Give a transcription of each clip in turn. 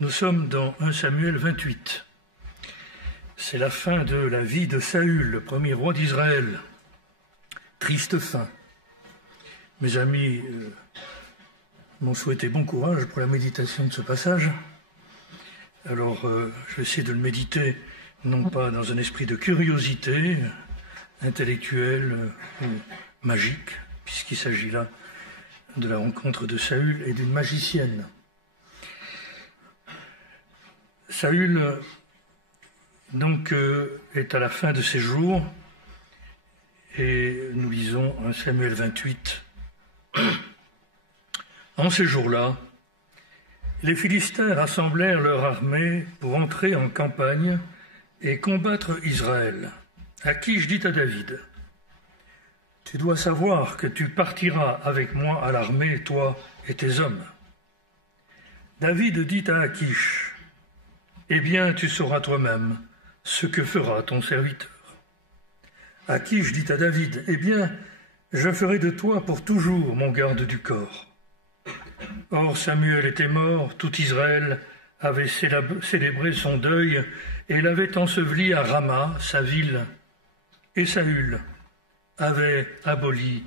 Nous sommes dans 1 Samuel 28. C'est la fin de la vie de Saül, le premier roi d'Israël. Triste fin. Mes amis m'ont souhaité bon courage pour la méditation de ce passage. Alors, je vais essayer de le méditer, non pas dans un esprit de curiosité intellectuelle ou magique, puisqu'il s'agit là de la rencontre de Saül et d'une magicienne. Saül, donc, est à la fin de ses jours, et nous lisons 1 Samuel 28. En ces jours-là, les Philistins rassemblèrent leur armée pour entrer en campagne et combattre Israël. Akish dit à David, « Tu dois savoir que tu partiras avec moi à l'armée, toi et tes hommes. » David dit à Akish, « Eh bien, tu sauras toi-même ce que fera ton serviteur. » Akish dit à David, « Eh bien, je ferai de toi pour toujours mon garde du corps. » Or Samuel était mort, tout Israël avait célébré son deuil et l'avait enseveli à Rama, sa ville, et Saül avait aboli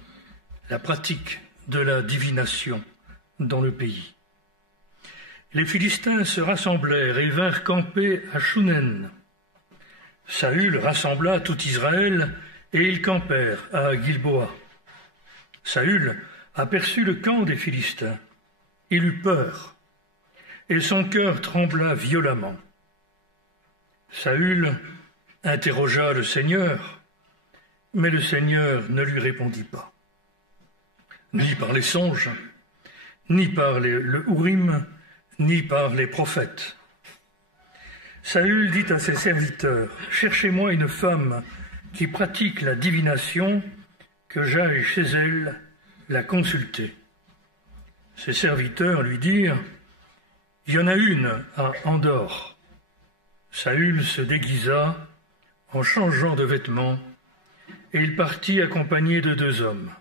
la pratique de la divination dans le pays. Les Philistins se rassemblèrent et vinrent camper à Shunen. Saül rassembla tout Israël et ils campèrent à Gilboa. Saül aperçut le camp des Philistins. Il eut peur, et son cœur trembla violemment. Saül interrogea le Seigneur, mais le Seigneur ne lui répondit pas. Ni par les songes, ni par le Urim, ni par les prophètes. Saül dit à ses serviteurs, « Cherchez-moi une femme qui pratique la divination, que j'aille chez elle la consulter. » Ses serviteurs lui dirent, « Il y en a une à Endor. » Saül se déguisa en changeant de vêtements, et il partit accompagné de 2 hommes.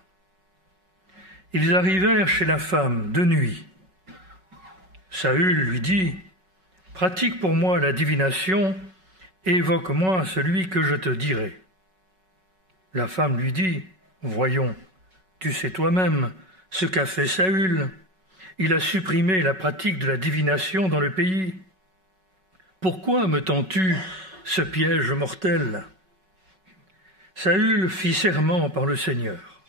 Ils arrivèrent chez la femme de nuit. Saül lui dit, « Pratique pour moi la divination, et évoque-moi celui que je te dirai. » La femme lui dit, « Voyons, tu sais toi-même ce qu'a fait Saül. Il a supprimé la pratique de la divination dans le pays. Pourquoi me tends-tu ce piège mortel ?» Saül fit serment par le Seigneur.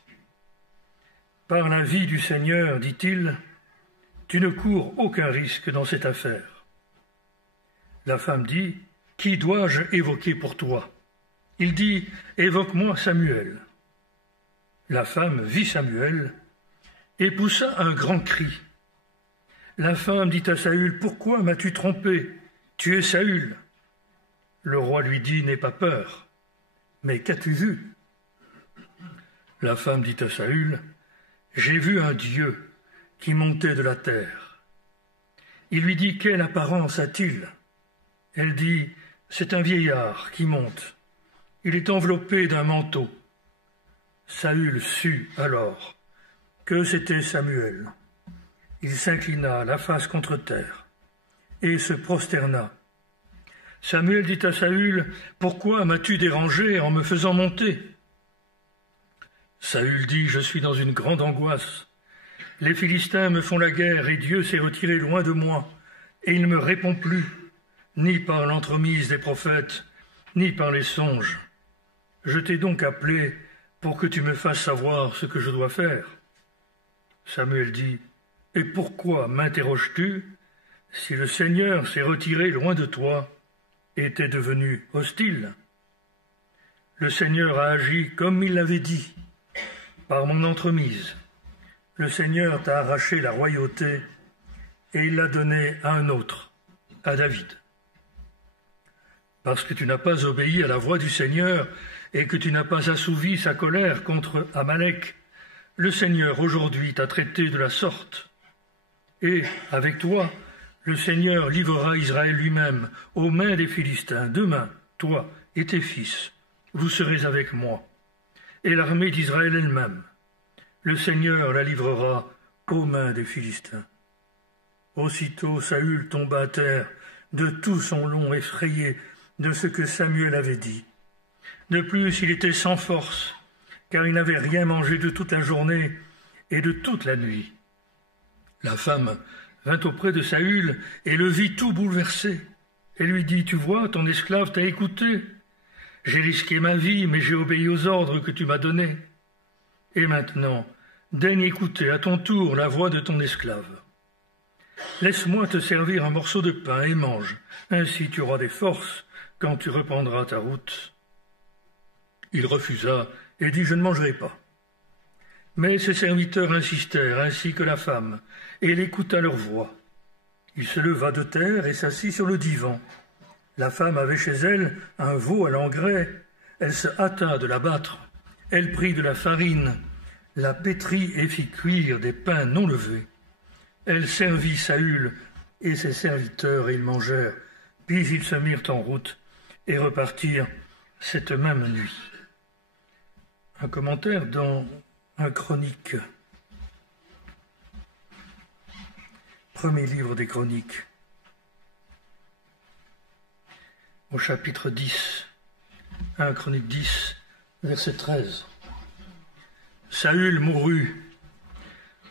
« Par la vie du Seigneur, dit-il, tu ne cours aucun risque dans cette affaire. » La femme dit, « Qui dois-je évoquer pour toi ?» Il dit, « Évoque-moi Samuel. » La femme vit Samuel et poussa un grand cri. La femme dit à Saül, « Pourquoi m'as-tu trompé? Tu es Saül. » Le roi lui dit, « N'aie pas peur. Mais qu'as-tu vu ?» La femme dit à Saül, « J'ai vu un Dieu qui montait de la terre. » Il lui dit, « Quelle apparence a-t-il » Elle dit, « C'est un vieillard qui monte. Il est enveloppé d'un manteau. » Saül sut alors que c'était Samuel. Il s'inclina la face contre terre et se prosterna. Samuel dit à Saül, « Pourquoi m'as-tu dérangé en me faisant monter ?» Saül dit, « Je suis dans une grande angoisse. Les Philistins me font la guerre et Dieu s'est retiré loin de moi et il ne me répond plus, ni par l'entremise des prophètes, ni par les songes. Je t'ai donc appelé pour que tu me fasses savoir ce que je dois faire. » Samuel dit, « Et pourquoi m'interroges-tu si le Seigneur s'est retiré loin de toi et t'est devenu hostile? Le Seigneur a agi comme il l'avait dit, par mon entremise. Le Seigneur t'a arraché la royauté et il l'a donnée à un autre, à David. Parce que tu n'as pas obéi à la voix du Seigneur et que tu n'as pas assouvi sa colère contre Amalek, le Seigneur aujourd'hui t'a traité de la sorte. Et, avec toi, le Seigneur livrera Israël lui-même aux mains des Philistins. Demain, toi et tes fils, vous serez avec moi, et l'armée d'Israël elle-même. Le Seigneur la livrera aux mains des Philistins. Aussitôt Saül tomba à terre, de tout son long effrayé de ce que Samuel avait dit. De plus, il était sans force, car il n'avait rien mangé de toute la journée et de toute la nuit. La femme vint auprès de Saül et le vit tout bouleversé. Elle lui dit, « Tu vois, ton esclave t'a écouté. J'ai risqué ma vie, mais j'ai obéi aux ordres que tu m'as donnés. Et maintenant, daigne écouter à ton tour la voix de ton esclave. Laisse-moi te servir un morceau de pain et mange, ainsi tu auras des forces quand tu reprendras ta route. » Il refusa et dit, « Je ne mangerai pas. » Mais ses serviteurs insistèrent, ainsi que la femme, et il écouta leur voix. Il se leva de terre et s'assit sur le divan. La femme avait chez elle un veau à l'engrais. Elle se hâta de l'abattre. Elle prit de la farine, la pétrit et fit cuire des pains non levés. Elle servit Saül et ses serviteurs et ils mangèrent. Puis ils se mirent en route et repartirent cette même nuit. Un commentaire dans un Chronique. Premier livre des Chroniques. Au chapitre 10. 1 Chronique 10, verset 13. Saül mourut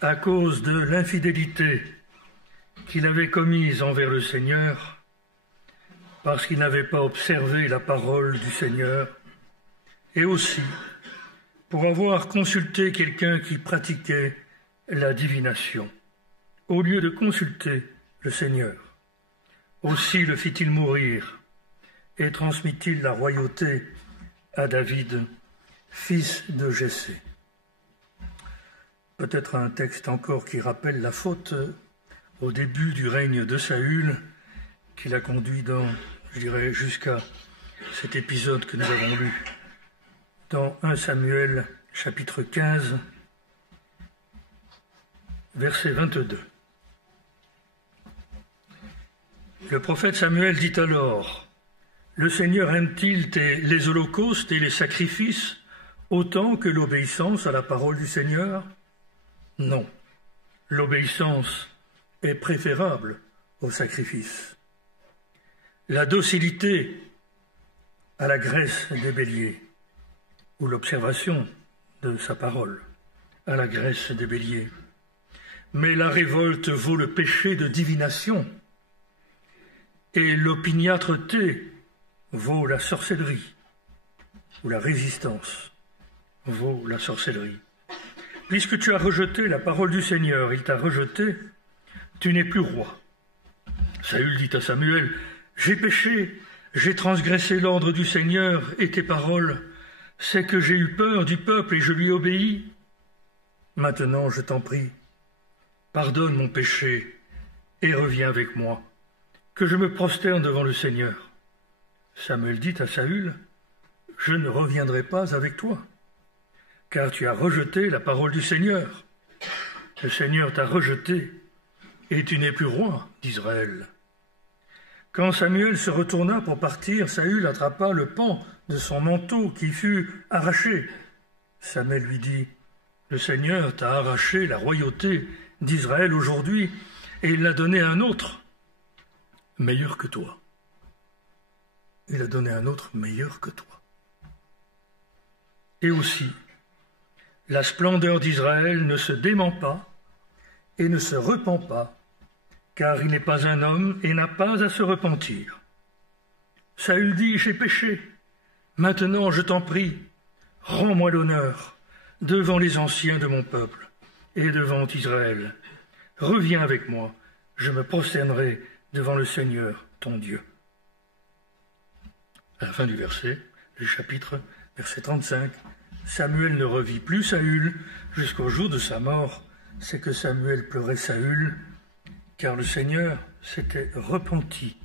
à cause de l'infidélité qu'il avait commise envers le Seigneur, parce qu'il n'avait pas observé la parole du Seigneur, et aussi pour avoir consulté quelqu'un qui pratiquait la divination, au lieu de consulter le Seigneur. Aussi le fit-il mourir, et transmit-il la royauté à David, fils de Jessé. Peut-être un texte encore qui rappelle la faute au début du règne de Saül, qui l'a conduit jusqu'à cet épisode que nous avons lu dans 1 Samuel, chapitre 15, verset 22. Le prophète Samuel dit alors, « Le Seigneur aime-t-il les holocaustes et les sacrifices autant que l'obéissance à la parole du Seigneur ? Non, l'obéissance est préférable au sacrifice. La docilité à la graisse des béliers, ou l'observation de sa parole à la graisse des béliers. Mais la révolte vaut le péché de divination, et l'opiniâtreté vaut la sorcellerie, ou la résistance vaut la sorcellerie. Puisque tu as rejeté la parole du Seigneur, il t'a rejeté, tu n'es plus roi. » Saül dit à Samuel, « J'ai péché, j'ai transgressé l'ordre du Seigneur et tes paroles. C'est que j'ai eu peur du peuple et je lui obéis. Maintenant, je t'en prie, pardonne mon péché et reviens avec moi, que je me prosterne devant le Seigneur. » Samuel dit à Saül, « Je ne reviendrai pas avec toi, car tu as rejeté la parole du Seigneur. Le Seigneur t'a rejeté, et tu n'es plus roi d'Israël. » Quand Samuel se retourna pour partir, Saül attrapa le pan de son manteau qui fut arraché. Samuel lui dit, « Le Seigneur t'a arraché la royauté d'Israël aujourd'hui, et il l'a donnée à un autre, meilleur que toi. » Il a donné à un autre meilleur que toi. Et aussi, la splendeur d'Israël ne se dément pas et ne se repent pas, car il n'est pas un homme et n'a pas à se repentir. Saül dit, « J'ai péché. Maintenant, je t'en prie, rends-moi l'honneur devant les anciens de mon peuple et devant Israël. Reviens avec moi, je me prosternerai devant le Seigneur, ton Dieu. » À la fin du verset, du chapitre, verset 35, Samuel ne revit plus Saül jusqu'au jour de sa mort. C'est que Samuel pleurait Saül, car le Seigneur s'était repenti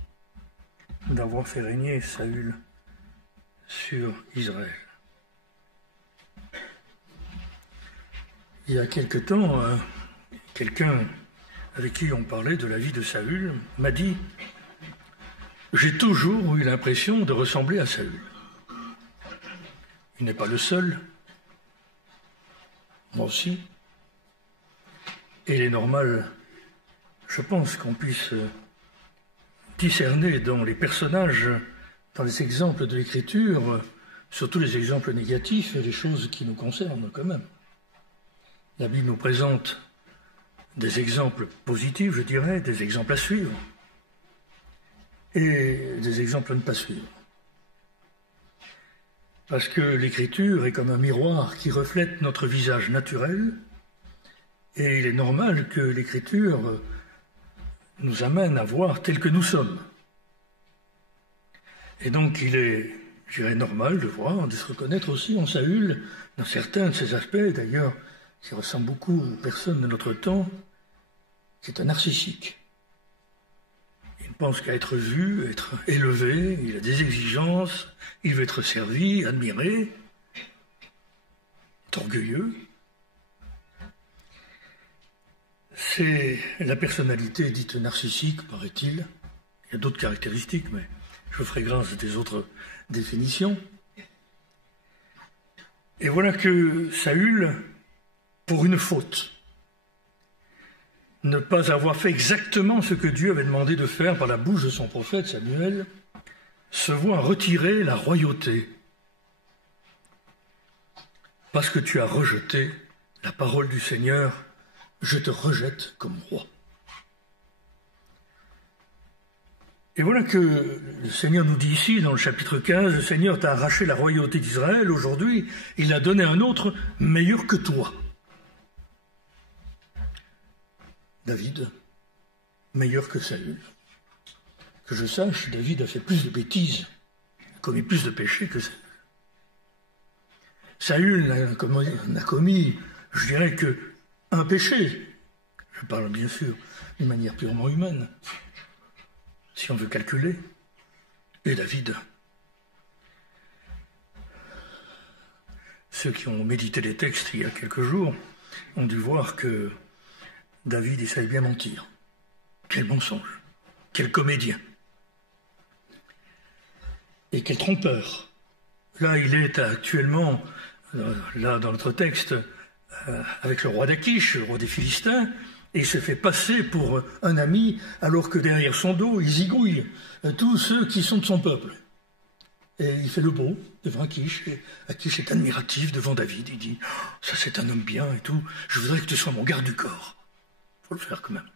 d'avoir fait régner Saül sur Israël. Il y a quelque temps, quelqu'un avec qui on parlait de la vie de Saül m'a dit « J'ai toujours eu l'impression de ressembler à Saül. » Il n'est pas le seul. Moi aussi. Et il est normal je pense qu'on puisse discerner dans les personnages, dans les exemples de l'Écriture, surtout les exemples négatifs, les choses qui nous concernent quand même. La Bible nous présente des exemples positifs, je dirais, des exemples à suivre, et des exemples à ne pas suivre. Parce que l'Écriture est comme un miroir qui reflète notre visage naturel, et il est normal que l'Écriture nous amène à voir tel que nous sommes. Et donc il est, je dirais, normal de voir, de se reconnaître aussi en Saül, dans certains de ses aspects, d'ailleurs, qui ressemble beaucoup aux personnes de notre temps, qui est un narcissique. Il ne pense qu'à être vu, être élevé, il a des exigences, il veut être servi, admiré, il est orgueilleux. C'est la personnalité dite narcissique, paraît-il. Il y a d'autres caractéristiques, mais je ferai grâce des autres définitions. Et voilà que Saül, pour une faute, ne pas avoir fait exactement ce que Dieu avait demandé de faire par la bouche de son prophète Samuel, se voit retirer la royauté parce que tu as rejeté la parole du Seigneur, je te rejette comme roi. Et voilà que le Seigneur nous dit ici, dans le chapitre 15, le Seigneur t'a arraché la royauté d'Israël, aujourd'hui il l'a donné à un autre meilleur que toi. David, meilleur que Saül. Que je sache, David a fait plus de bêtises, a commis plus de péchés que Saül. Saül n'a commis, je dirais, qu'un péché. Je parle bien sûr d'une manière purement humaine, si on veut calculer. Et David, ceux qui ont médité les textes il y a quelques jours ont dû voir que David, il savait bien mentir. Quel mensonge, quel comédien. Et quel trompeur. Là, il est actuellement, là dans notre texte, avec le roi d'Achish, le roi des Philistins, et il se fait passer pour un ami, alors que derrière son dos, il zigouille tous ceux qui sont de son peuple. Et il fait le beau devant Achish, et Achish est admiratif devant David. Il dit, oh, ça c'est un homme bien et tout, je voudrais que tu sois mon garde du corps. Il faut le faire quand même.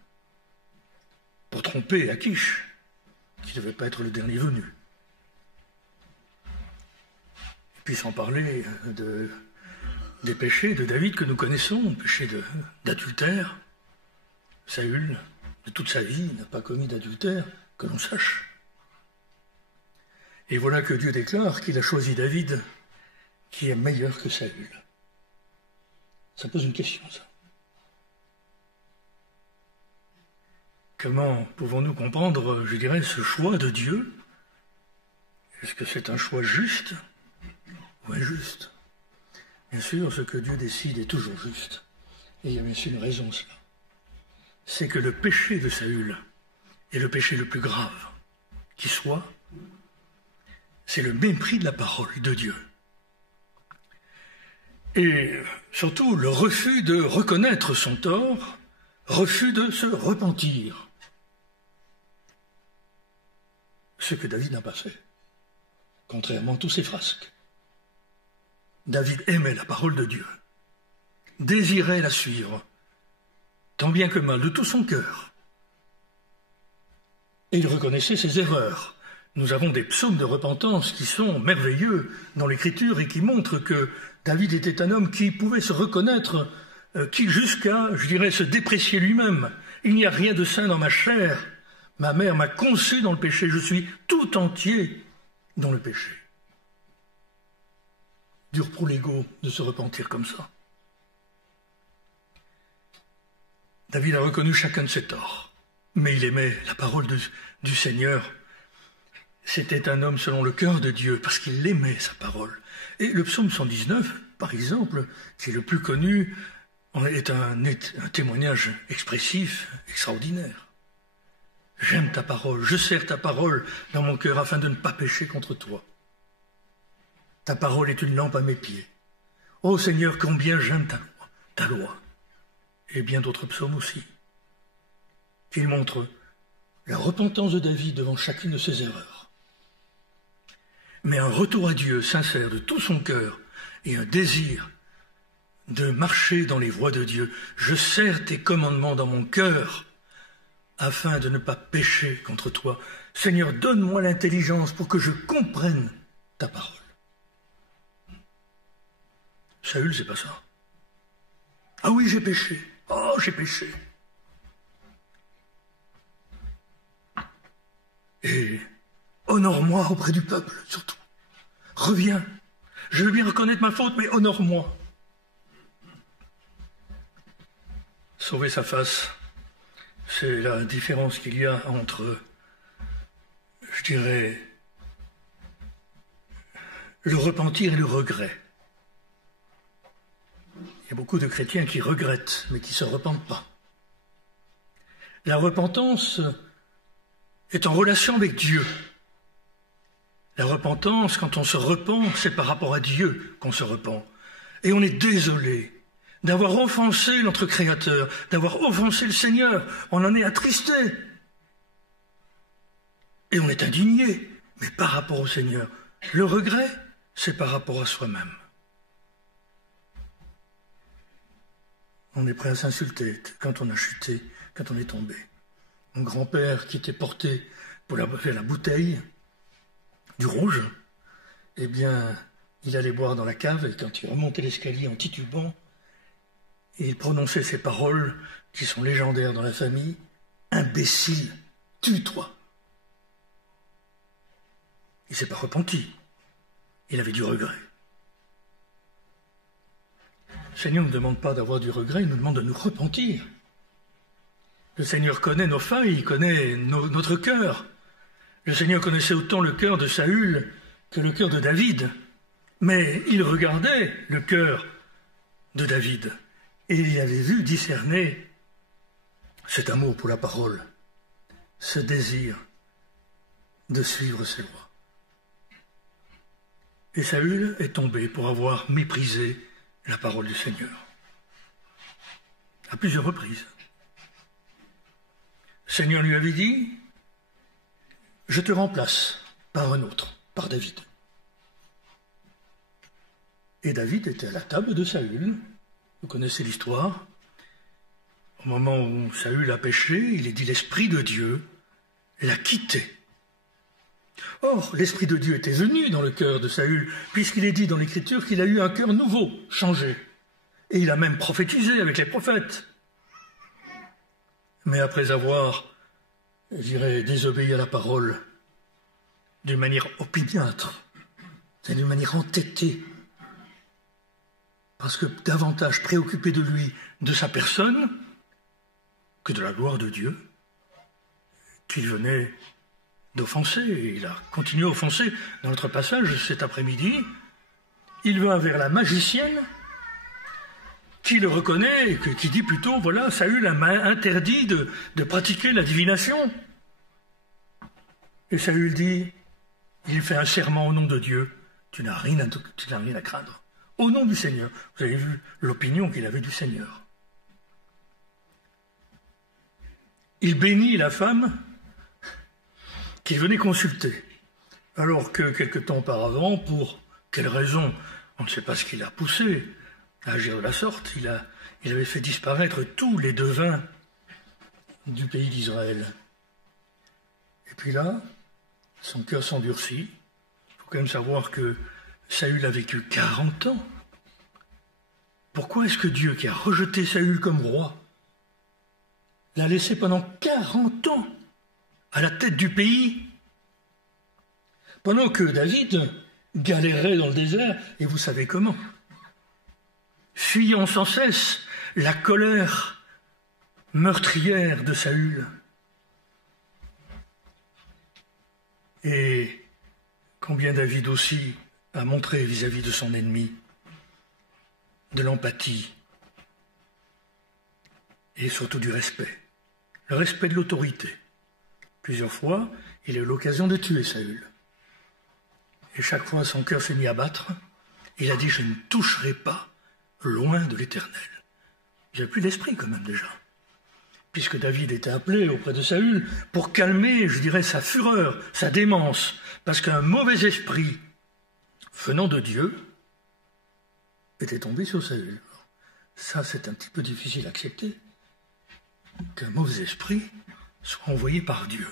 Pour tromper Achish, qui ne devait pas être le dernier venu. Et puis sans parler des péchés de David que nous connaissons, péché d'adultère. Saül, de toute sa vie, n'a pas commis d'adultère, que l'on sache. Et voilà que Dieu déclare qu'il a choisi David, qui est meilleur que Saül. Ça pose une question, ça. Comment pouvons-nous comprendre, je dirais, ce choix de Dieu? Est-ce que c'est un choix juste ou injuste? Bien sûr, ce que Dieu décide est toujours juste. Et il y a bien sûr une raison à cela. C'est que le péché de Saül est le péché le plus grave qui soit. C'est le mépris de la parole de Dieu. Et surtout, le refus de reconnaître son tort, refus de se repentir. Ce que David n'a pas fait, contrairement à tous ses frasques. David aimait la parole de Dieu, désirait la suivre, tant bien que mal, de tout son cœur. Et il reconnaissait ses erreurs. Nous avons des psaumes de repentance qui sont merveilleux dans l'Écriture et qui montrent que David était un homme qui pouvait se reconnaître, qui jusqu'à, je dirais, se déprécier lui-même. Il n'y a rien de saint dans ma chair. Ma mère m'a conçu dans le péché. Je suis tout entier dans le péché. Dur pour l'ego de se repentir comme ça. David a reconnu chacun de ses torts, mais il aimait la parole du Seigneur. C'était un homme selon le cœur de Dieu, parce qu'il aimait sa parole. Et le psaume 119, par exemple, qui est le plus connu, est un témoignage expressif, extraordinaire. J'aime ta parole, je serre ta parole dans mon cœur afin de ne pas pécher contre toi. Ta parole est une lampe à mes pieds. Ô Seigneur, combien j'aime ta loi. Et bien d'autres psaumes aussi. qu'il montre la repentance de David devant chacune de ses erreurs, mais un retour à Dieu sincère de tout son cœur et un désir de marcher dans les voies de Dieu. Je serre tes commandements dans mon cœur afin de ne pas pécher contre toi. Seigneur, donne-moi l'intelligence pour que je comprenne ta parole. Saül, c'est pas ça. Ah oui, j'ai péché. Oh, j'ai péché. Et honore-moi auprès du peuple, surtout. Reviens. Je veux bien reconnaître ma faute, mais honore-moi. Sauver sa face, c'est la différence qu'il y a entre, je dirais, le repentir et le regret. Il y a beaucoup de chrétiens qui regrettent, mais qui ne se repentent pas. La repentance est en relation avec Dieu. La repentance, quand on se repent, c'est par rapport à Dieu qu'on se repent. Et on est désolé d'avoir offensé notre Créateur, d'avoir offensé le Seigneur. On en est attristé. Et on est indigné, mais par rapport au Seigneur. Le regret, c'est par rapport à soi-même. On est prêt à s'insulter quand on a chuté, quand on est tombé. Mon grand-père, qui était porté vers la bouteille du rouge, eh bien, il allait boire dans la cave, et quand il remontait l'escalier en titubant, il prononçait ces paroles qui sont légendaires dans la famille: « Imbécile, tue-toi !» Il ne s'est pas repenti. Il avait du regret. Le Seigneur ne nous demande pas d'avoir du regret, il nous demande de nous repentir. Le Seigneur connaît nos failles, il connaît notre cœur. Le Seigneur connaissait autant le cœur de Saül que le cœur de David. Mais il regardait le cœur de David et il avait vu discerner cet amour pour la parole, ce désir de suivre ses lois. Et Saül est tombé pour avoir méprisé la parole du Seigneur à plusieurs reprises. Le Seigneur lui avait dit: « Je te remplace par un autre, par David. » Et David était à la table de Saül. Vous connaissez l'histoire. Au moment où Saül a péché, il est dit: l'Esprit de Dieu l'a quitté. Or, l'Esprit de Dieu était venu dans le cœur de Saül, puisqu'il est dit dans l'Écriture qu'il a eu un cœur nouveau, changé. Et il a même prophétisé avec les prophètes. Mais après avoir, je dirais, désobéi à la parole d'une manière opiniâtre, d'une manière entêtée, parce que davantage préoccupé de lui, de sa personne, que de la gloire de Dieu, qu'il venait d'offenser. Et il a continué à offenser. Dans notre passage cet après-midi, il va vers la magicienne qui le reconnaît, qui dit plutôt: voilà, Saül m'a interdit de pratiquer la divination. Et Saül dit, il fait un serment au nom de Dieu: tu n'as rien à craindre. Au nom du Seigneur. Vous avez vu l'opinion qu'il avait du Seigneur. Il bénit la femme qu'il venait consulter, alors que quelque temps auparavant, pour quelle raison, on ne sait pas ce qui l'a poussé à agir de la sorte, il avait fait disparaître tous les devins du pays d'Israël. Et puis là, son cœur s'endurcit. Il faut quand même savoir que Saül a vécu 40 ans. Pourquoi est-ce que Dieu, qui a rejeté Saül comme roi, l'a laissé pendant 40 ans à la tête du pays, pendant que David galérait dans le désert, et vous savez comment, fuyant sans cesse la colère meurtrière de Saül. Et combien David aussi a montré vis-à-vis de son ennemi de l'empathie et surtout du respect, le respect de l'autorité. Plusieurs fois, il a eu l'occasion de tuer Saül. Et chaque fois, son cœur s'est mis à battre. Il a dit: je ne toucherai pas loin de l'Éternel. Il n'a plus d'esprit quand même déjà. puisque David était appelé auprès de Saül, pour calmer, je dirais, sa fureur, sa démence, parce qu'un mauvais esprit venant de Dieu était tombé sur Saül. Ça, c'est un petit peu difficile à accepter, qu'un mauvais esprit soit envoyé par Dieu.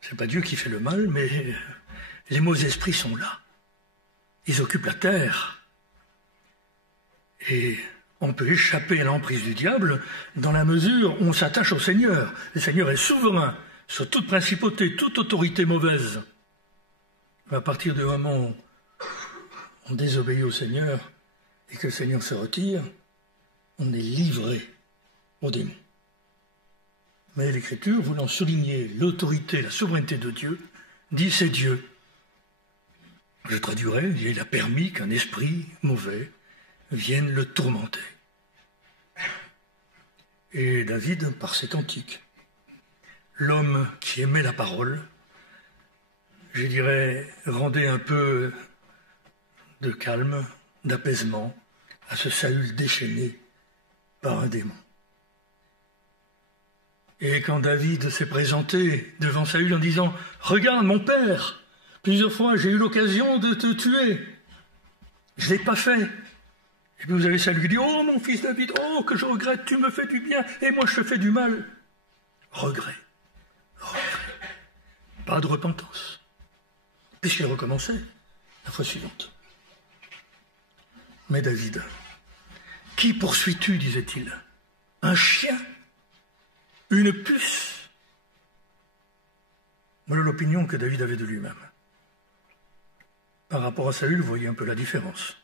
C'est pas Dieu qui fait le mal, mais les mauvais esprits sont là. Ils occupent la terre. Et on peut échapper à l'emprise du diable dans la mesure où on s'attache au Seigneur. Le Seigneur est souverain sur toute principauté, toute autorité mauvaise. À partir du moment où on désobéit au Seigneur et que le Seigneur se retire, on est livré aux démons. Mais l'Écriture, voulant souligner l'autorité, la souveraineté de Dieu, dit c'est Dieu. Je traduirais, il a permis qu'un esprit mauvais vienne le tourmenter. Et David, par ses cantiques, l'homme qui aimait la parole, je dirais, rendait un peu de calme, d'apaisement à ce Saül déchaîné par un démon. Et quand David s'est présenté devant Saül en disant « Regarde mon père, plusieurs fois j'ai eu l'occasion de te tuer, je ne l'ai pas fait. » Et puis vous avez Saül qui dit « Oh mon fils David, oh que je regrette, tu me fais du bien et moi je te fais du mal. » Regret. Pas de repentance. Puisqu'il recommençait la fois suivante. Mais David, qui poursuis-tu, disait-il? Un chien? Une puce? Voilà l'opinion que David avait de lui-même. Par rapport à Saül, vous voyez un peu la différence.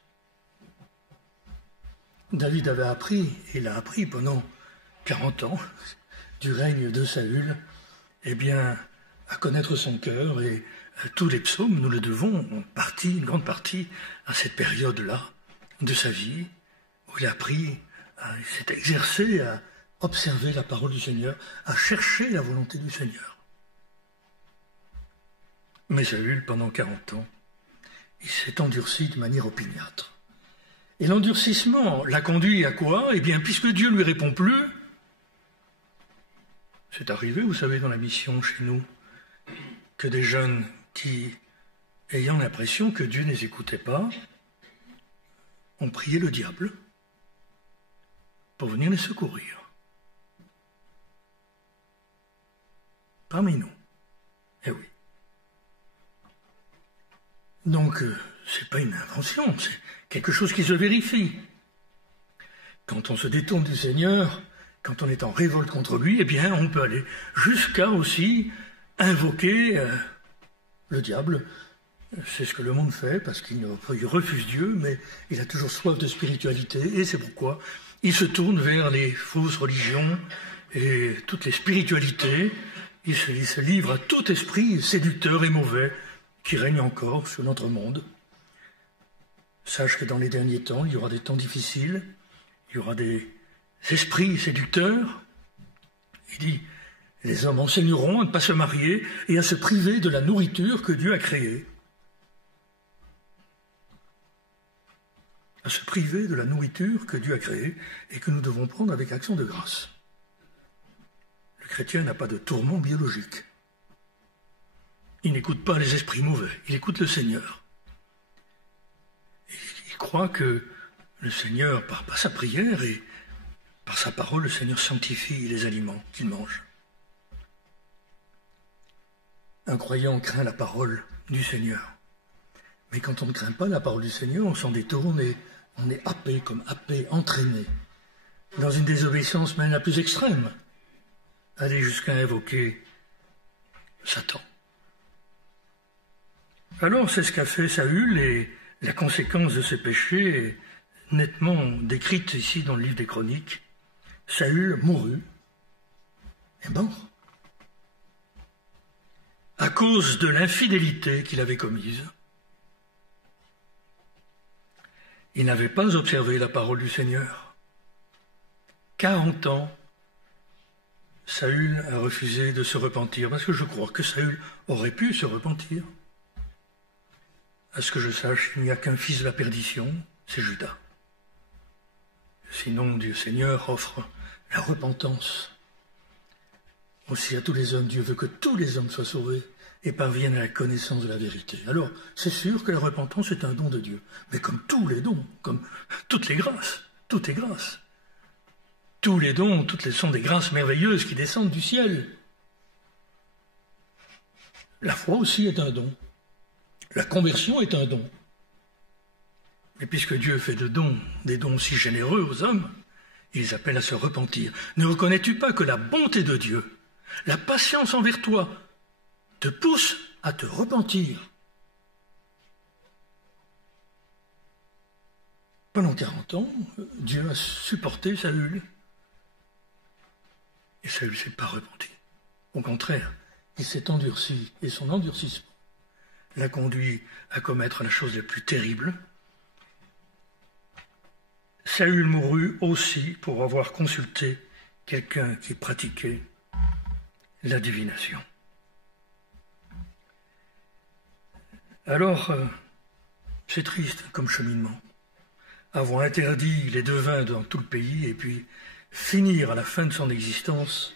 David avait appris, et il a appris pendant 40 ans du règne de Saül, eh bien, à connaître son cœur, et tous les psaumes, nous le devons une grande partie à cette période-là de sa vie, où il a appris, il s'est exercé à observer la parole du Seigneur, à chercher la volonté du Seigneur. Mais Saül, pendant 40 ans, il s'est endurci de manière opiniâtre. Et l'endurcissement l'a conduit à quoi? Eh bien, puisque Dieu ne lui répond plus, c'est arrivé, vous savez, dans la mission chez nous, que des jeunes qui, ayant l'impression que Dieu ne les écoutait pas, ont prié le diable pour venir les secourir. Parmi nous. Eh oui. Donc, c'est pas une invention, c'est quelque chose qui se vérifie. Quand on se détourne du Seigneur, quand on est en révolte contre lui, eh bien, on peut aller jusqu'à aussi invoquer le diable. C'est ce que le monde fait, parce qu'il refuse Dieu, mais il a toujours soif de spiritualité, et c'est pourquoi il se tourne vers les fausses religions et toutes les spiritualités. Il se livre à tout esprit séducteur et mauvais qui règne encore sur notre monde. Sache que dans les derniers temps, il y aura des temps difficiles, il y aura des esprits séducteurs. Il dit, les hommes enseigneront à ne pas se marier et à se priver de la nourriture que Dieu a créée. À se priver de la nourriture que Dieu a créée et que nous devons prendre avec action de grâce. Le chrétien n'a pas de tourment biologique. Il n'écoute pas les esprits mauvais, il écoute le Seigneur. Et il croit que le Seigneur, par sa prière et par sa parole, le Seigneur sanctifie les aliments qu'il mange. Un croyant craint la parole du Seigneur. Mais quand on ne craint pas la parole du Seigneur, on s'en détourne et on est happé, entraîné, dans une désobéissance même la plus extrême, aller jusqu'à invoquer Satan. Alors c'est ce qu'a fait Saül, et la conséquence de ses péchés est nettement décrite ici dans le livre des Chroniques. Saül mourut, est mort, à cause de l'infidélité qu'il avait commise. Il n'avait pas observé la parole du Seigneur. 40 ans, Saül a refusé de se repentir, parce que je crois que Saül aurait pu se repentir. À ce que je sache, il n'y a qu'un fils de la perdition, c'est Judas. Sinon, Dieu Seigneur offre la repentance. Aussi à tous les hommes, Dieu veut que tous les hommes soient sauvés et parviennent à la connaissance de la vérité. Alors, c'est sûr que la repentance est un don de Dieu, mais comme tous les dons, comme toutes les grâces, tout est grâce. Tous les dons, toutes les sont des grâces merveilleuses qui descendent du ciel. La foi aussi est un don. La conversion est un don. Et puisque Dieu fait des dons si généreux aux hommes, il les appelle à se repentir. Ne reconnais-tu pas que la bonté de Dieu, la patience envers toi, te pousse à te repentir? Pendant 40 ans, Dieu a supporté Saül. Et Saül ne s'est pas repenti. Au contraire, il s'est endurci, et son endurcissement l'a conduit à commettre la chose la plus terrible. Saül mourut aussi pour avoir consulté quelqu'un qui pratiquait la divination. Alors, c'est triste comme cheminement. Avoir interdit les devins dans tout le pays et puis finir à la fin de son existence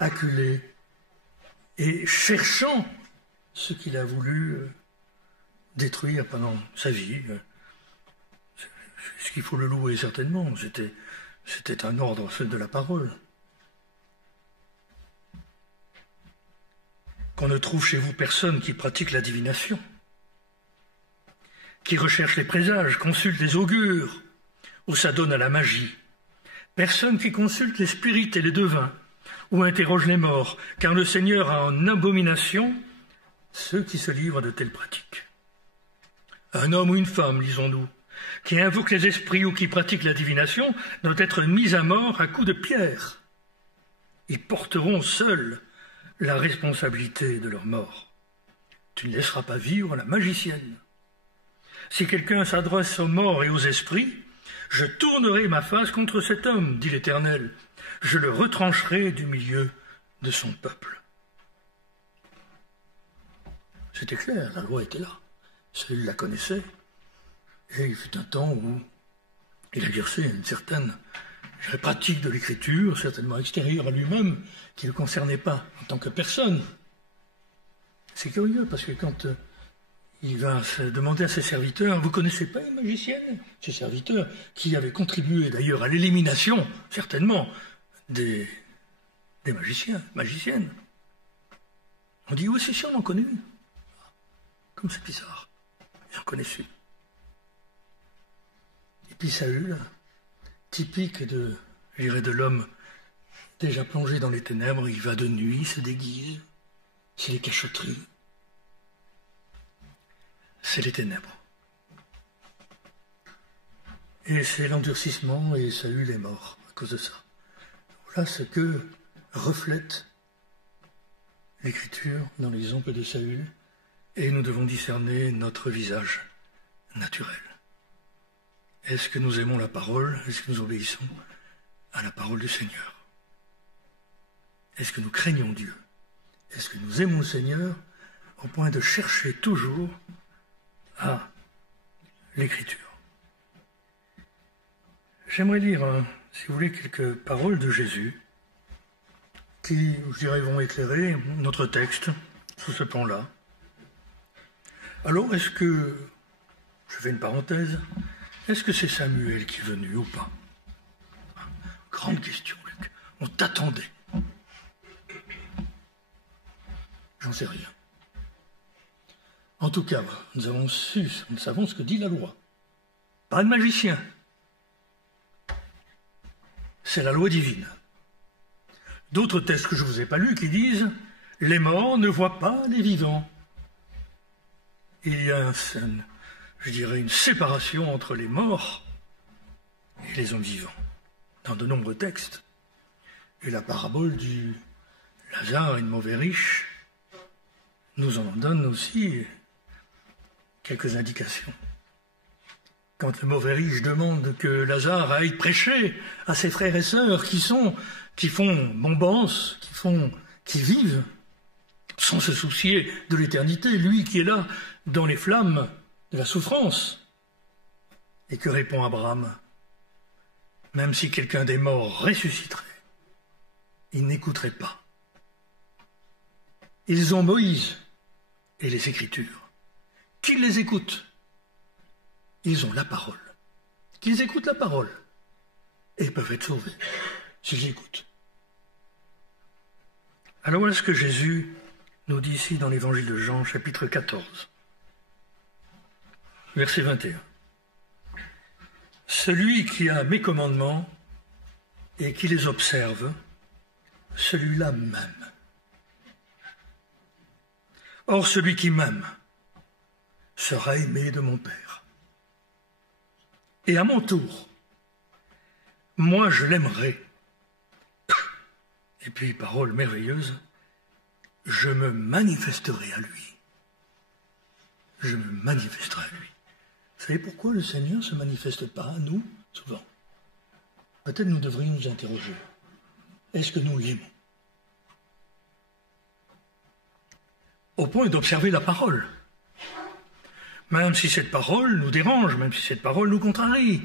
acculé et cherchant ce qu'il a voulu détruire pendant sa vie. Ce qu'il faut le louer certainement, c'était un ordre de la parole. Qu'on ne trouve chez vous personne qui pratique la divination, qui recherche les présages, consulte les augures, ou s'adonne à la magie. Personne qui consulte les spirites et les devins, ou interroge les morts, car le Seigneur a en abomination ceux qui se livrent à de telles pratiques. Un homme ou une femme, lisons-nous, qui invoque les esprits ou qui pratique la divination doit être mis à mort à coups de pierre. Ils porteront seuls la responsabilité de leur mort. Tu ne laisseras pas vivre la magicienne. Si quelqu'un s'adresse aux morts et aux esprits, je tournerai ma face contre cet homme, dit l'Éternel. Je le retrancherai du milieu de son peuple. C'était clair, la loi était là. Saül la connaissait. Et il fut un temps où il exerçait une certaine pratique de l'écriture, certainement extérieure à lui-même, qui ne le concernait pas en tant que personne. C'est curieux, parce que quand il va se demander à ses serviteurs, « Vous ne connaissez pas une magicienne ?» Ces serviteurs, qui avaient contribué d'ailleurs à l'élimination, certainement, des magiciennes. On dit « Oui, c'est sûr, on en connaît une. » Comme c'est bizarre. J'en connais une. Et puis Saül, typique de l'homme déjà plongé dans les ténèbres, il va de nuit, se déguise, c'est les cachotteries, c'est les ténèbres. Et c'est l'endurcissement, et Saül est mort à cause de ça. Voilà ce que reflète l'Écriture dans l'exemple de Saül, et nous devons discerner notre visage naturel. Est-ce que nous aimons la parole? Est-ce que nous obéissons à la parole du Seigneur? Est-ce que nous craignons Dieu? Est-ce que nous aimons le Seigneur au point de chercher toujours à l'Écriture? J'aimerais lire, si vous voulez, quelques paroles de Jésus qui, je dirais, vont éclairer notre texte sous ce plan-là. Alors, est-ce que, je fais une parenthèse, est-ce que c'est Samuel qui est venu ou pas? Grande question, Luc. On t'attendait. J'en sais rien. En tout cas, nous savons ce que dit la loi. Pas de magicien. C'est la loi divine. D'autres textes que je ne vous ai pas lus qui disent « Les morts ne voient pas les vivants ». Il y a une séparation entre les morts et les hommes vivants, dans de nombreux textes. Et la parabole du Lazare et le mauvais riche nous en donne aussi quelques indications. Quand le mauvais riche demande que Lazare aille prêcher à ses frères et sœurs qui font bombance, qui vivent, sans se soucier de l'éternité, lui qui est là dans les flammes de la souffrance. Et que répond Abraham? même si quelqu'un des morts ressusciterait, ils n'écouteraient pas. Ils ont Moïse et les Écritures. Qu'ils les écoutent. Ils ont la parole. Qu'ils écoutent la parole. Et ils peuvent être sauvés s'ils écoutent. Alors voilà ce que Jésus nous dit ici dans l'évangile de Jean, chapitre 14, verset 21. Celui qui a mes commandements et qui les observe, celui-là m'aime. Or, celui qui m'aime sera aimé de mon Père. Et à mon tour, moi je l'aimerai. Et puis, parole merveilleuse, je me manifesterai à lui. Je me manifesterai à lui. Vous savez pourquoi le Seigneur ne se manifeste pas à nous, souvent? Peut-être nous devrions nous interroger. Est-ce que nous l'aimons? Au point d'observer la parole. Même si cette parole nous dérange, même si cette parole nous contrarie.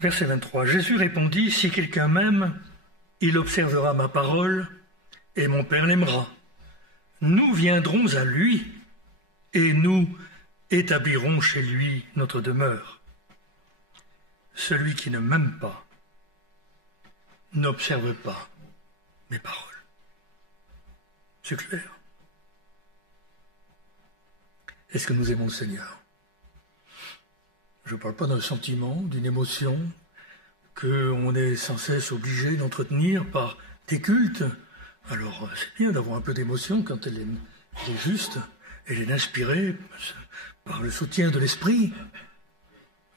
Verset 23. Jésus répondit, « Si quelqu'un m'aime, il observera ma parole, et mon Père l'aimera. Nous viendrons à lui, et nous établirons chez lui notre demeure. Celui qui ne m'aime pas n'observe pas mes paroles. » C'est clair. Est-ce que nous aimons le Seigneur? Je ne parle pas d'un sentiment, d'une émotion qu'on est sans cesse obligé d'entretenir par des cultes. Alors, c'est bien d'avoir un peu d'émotion quand elle est juste, elle est inspirée par le soutien de l'esprit.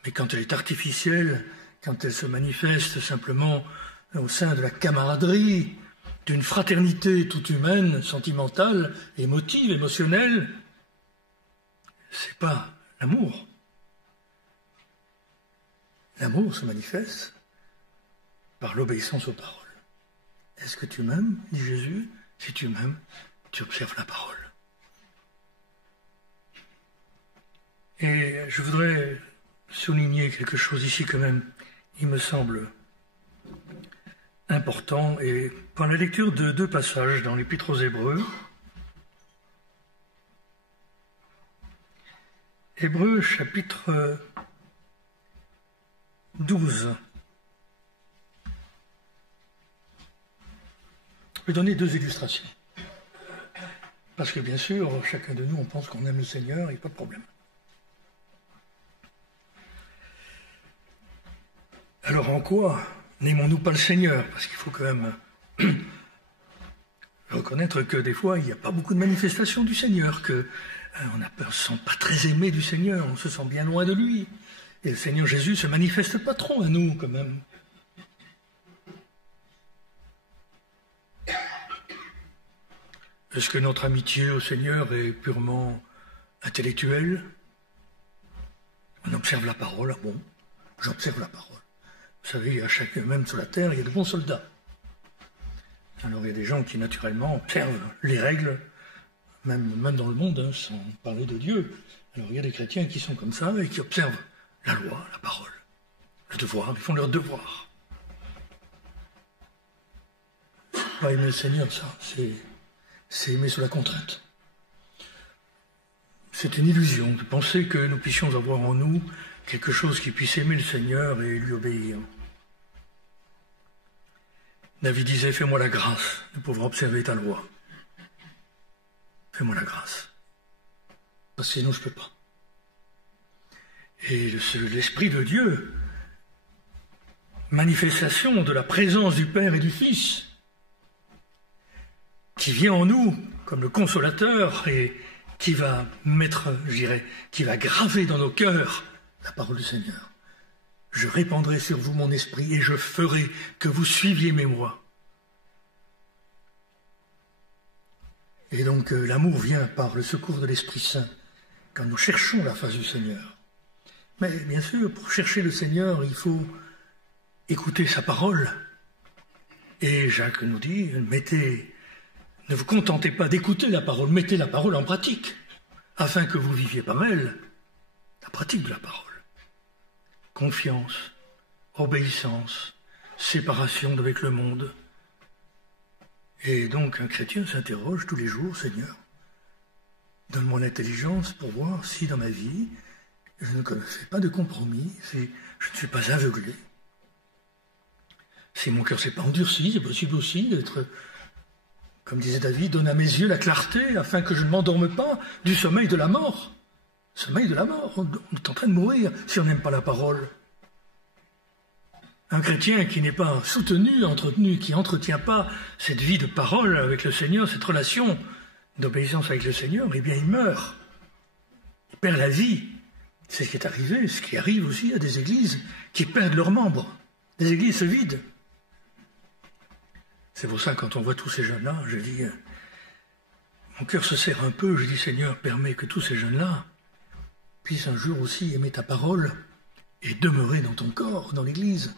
Mais quand elle est artificielle, quand elle se manifeste simplement au sein de la camaraderie, d'une fraternité toute humaine, sentimentale, émotive, émotionnelle, c'est pas l'amour. L'amour se manifeste par l'obéissance aux paroles. Est-ce que tu m'aimes, dit Jésus? Si tu m'aimes, tu observes la parole. Et je voudrais souligner quelque chose ici quand même, il me semble important, et par la lecture de deux passages dans l'Épître aux Hébreux. Hébreux chapitre 12. Je vais donner deux illustrations. Parce que bien sûr, chacun de nous, on pense qu'on aime le Seigneur, il n'y a pas de problème. Alors en quoi n'aimons-nous pas le Seigneur? Parce qu'il faut quand même reconnaître que des fois, il n'y a pas beaucoup de manifestations du Seigneur, qu'on ne se sent pas très aimé du Seigneur, on se sent bien loin de lui. Et le Seigneur Jésus ne se manifeste pas trop à nous, quand même. Est-ce que notre amitié au Seigneur est purement intellectuelle? On observe la parole, ah bon, j'observe la parole. Vous savez, même sur la terre, il y a de bons soldats. Alors il y a des gens qui naturellement observent les règles, même dans le monde, hein, sans parler de Dieu. Alors il y a des chrétiens qui sont comme ça et qui observent la loi, la parole, le devoir, ils font leur devoir. Pas aimer le Seigneur, ça, c'est aimer sous la contrainte. C'est une illusion de penser que nous puissions avoir en nous quelque chose qui puisse aimer le Seigneur et lui obéir. David disait, fais-moi la grâce de pouvoir observer ta loi. Fais-moi la grâce. Parce que sinon je ne peux pas. Et l'Esprit de Dieu, manifestation de la présence du Père et du Fils, qui vient en nous comme le consolateur et qui va mettre, je dirais, qui va graver dans nos cœurs la parole du Seigneur. Je répandrai sur vous mon esprit et je ferai que vous suiviez mes voies. Et donc l'amour vient par le secours de l'Esprit Saint quand nous cherchons la face du Seigneur. Mais bien sûr, pour chercher le Seigneur, il faut écouter sa parole. Et Jacques nous dit, ne vous contentez pas d'écouter la parole, mettez la parole en pratique, afin que vous viviez par elle. La pratique de la parole. Confiance, obéissance, séparation d'avec le monde. Et donc un chrétien s'interroge tous les jours, Seigneur, donne-moi l'intelligence pour voir si dans ma vie, je ne fais pas de compromis, si je ne suis pas aveuglé. Si mon cœur ne s'est pas endurci, c'est possible aussi d'être, comme disait David, donne à mes yeux la clarté afin que je ne m'endorme pas du sommeil de la mort. Sommeil de la mort, on est en train de mourir si on n'aime pas la parole. Un chrétien qui n'est pas soutenu, entretenu, qui n'entretient pas cette vie de parole avec le Seigneur, cette relation d'obéissance avec le Seigneur, eh bien il meurt. Il perd la vie. C'est ce qui est arrivé, ce qui arrive aussi à des églises qui perdent leurs membres. Des églises se vident. C'est pour ça, quand on voit tous ces jeunes-là, je dis, mon cœur se serre un peu, je dis, Seigneur, permets que tous ces jeunes-là puissent un jour aussi aimer ta parole et demeurer dans ton corps, dans l'église.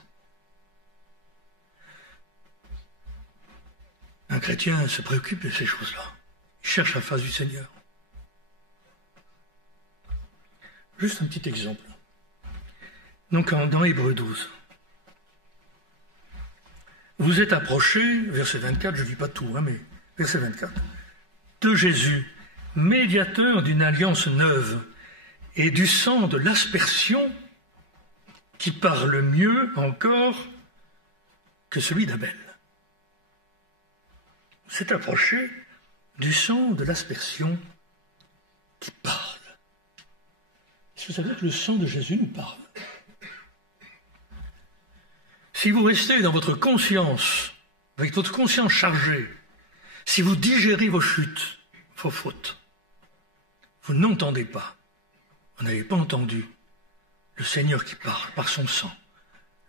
Un chrétien se préoccupe de ces choses-là. Il cherche la face du Seigneur. Juste un petit exemple. Donc, dans Hébreux 12. Vous êtes approchés, verset 24, je ne dis pas tout, mais verset 24, de Jésus, médiateur d'une alliance neuve, et du sang de l'aspersion, qui parle mieux encore que celui d'Abel. Vous êtes approchés du sang de l'aspersion qui parle. Est-ce que ça veut dire que le sang de Jésus nous parle? Si vous restez dans votre conscience, avec votre conscience chargée, si vous digérez vos chutes, vos fautes, vous n'entendez pas, vous n'avez pas entendu le Seigneur qui parle par son sang.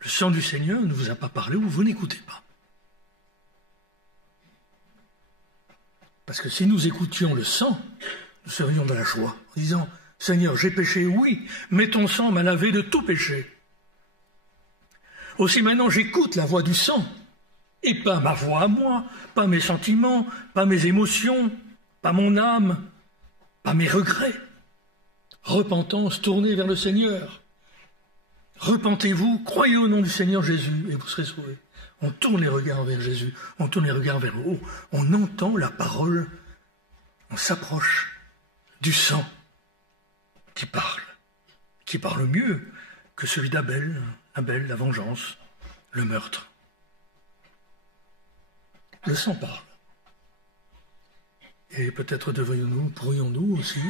Le sang du Seigneur ne vous a pas parlé ou vous n'écoutez pas. Parce que si nous écoutions le sang, nous serions dans la joie, en disant « Seigneur, j'ai péché, oui, mais ton sang m'a lavé de tout péché. » Aussi maintenant, j'écoute la voix du sang, et pas ma voix à moi, pas mes sentiments, pas mes émotions, pas mon âme, pas mes regrets. Repentance, tournez vers le Seigneur. Repentez-vous, croyez au nom du Seigneur Jésus, et vous serez sauvés. On tourne les regards vers Jésus, on tourne les regards vers le haut, on entend la parole, on s'approche du sang qui parle mieux que celui d'Abel, la vengeance, le meurtre. Le sang parle. Et peut-être pourrions-nous aussi